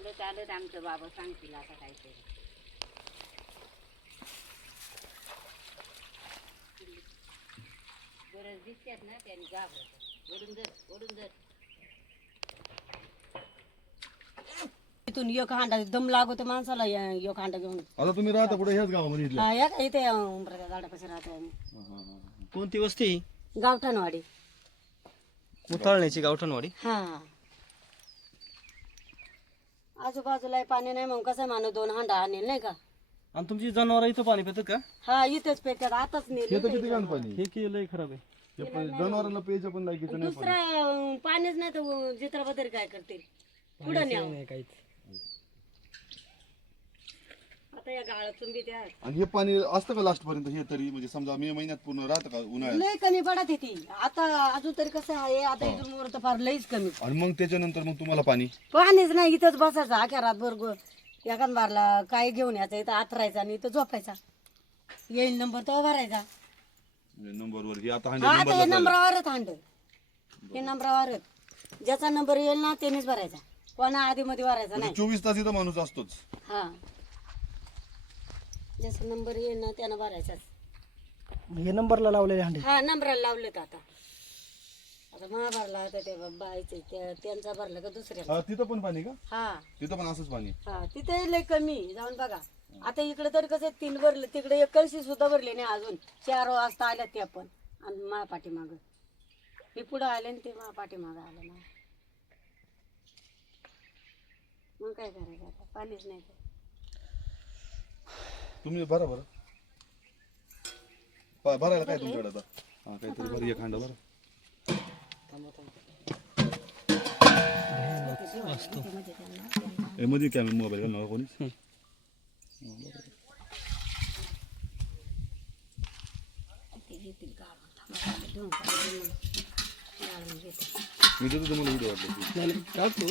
आलं चालत आमचं बाबा सांगतील आता काहीतरी. गरज दिसतात ना त्यांनी घाबरत. ओढून धर ओढून धर. इथून एक हांडा दम लागतो माणसाला या- एक हांडा घेऊन. आता तुम्ही राहता कुठे ह्याच गावामध्ये इथल्या. हा, या का इथे उंबराच्या झाडापाशी राहतो आम्ही. कोणती वस्ती? गावठाणवाडी. उताळण्याची गावठणवाडी? हा. आजूबाजूला पाणी नाही मग कसं माणूस दोन हांडा आणेल नाही का? आणि तुमची जनावर इथं पाणी पितात का? हा इथेच पेट्यात आताच नेले तर किती घाण पाणी. हे की लय खराब आहे? हे पण जनावरांना प्यायचं पण लायकीचं नाही दुसरा पाणीच नाही तर जित्राबा तरी काय करतील? पुढं नाही काहीच. आता या गाळातून बी त्या आणि हे पाणी असतं का लास्ट पर्यंत हे तरी? म्हणजे समजा मे महिन्यात पूर्ण राहतं का उन्हाळ्यात? लय कमी पडत ती. आता अजून तरी कसं आहे आता इथून वर तर फार लईच कमी. आणि मग त्याच्यानंतर मग तुम्हाला पाणी? पाणीच नाही इथंच बसायचं. अख्या रातभर गो- एखाद बारला काय घेऊन यायचं इथं आतरायचा आणि इथं झोपायचा. येईल नंबर तो भरायचा. नंबरवर. हे आता हा आता हे नंबरावरच हांड. हे नंबरावरच. ज्याचा नंबर येईल ना त्यानेच भरायचा. कोणा आधी मध्ये भरायचा नाही. चोवीस तास इथं माणूस असतोच. हा. ज्याचा नंबर येईल ना त्यानं भरायचा हे नंबरला लावलेले हांडे. हा नंबराला लावलेत आता. आता मला भरला होता ते बायचे त्या- त्यांचा भरला का दुसऱ्या हा, तिथं पण पाणी का? हा. तिथं पण असंच पाणी. हा तिथे लय कमी जाऊन बघा. आता इकडे तर कसं तीन भरले तिकडे एक कळशी सुद्धा भरली नाही अजून. चार वाजता आल्या त्या पण. आणि माझ्या पाठीमाग मी पुढं आले आणि ते माझ्या पाठीमाग आलं ना. मग काय करायचं आता? पाणीच नाही तर. तुम्ही भरा बरं पा- भरायला काय तुमच्याकडे आता? हा काहीतरी भर एक हांडा बरं हे मध्ये कॅमेरा मोबाईल घालणार घेते. मी देतो तुम्हाला व्हिडिओ वाटलं काढतो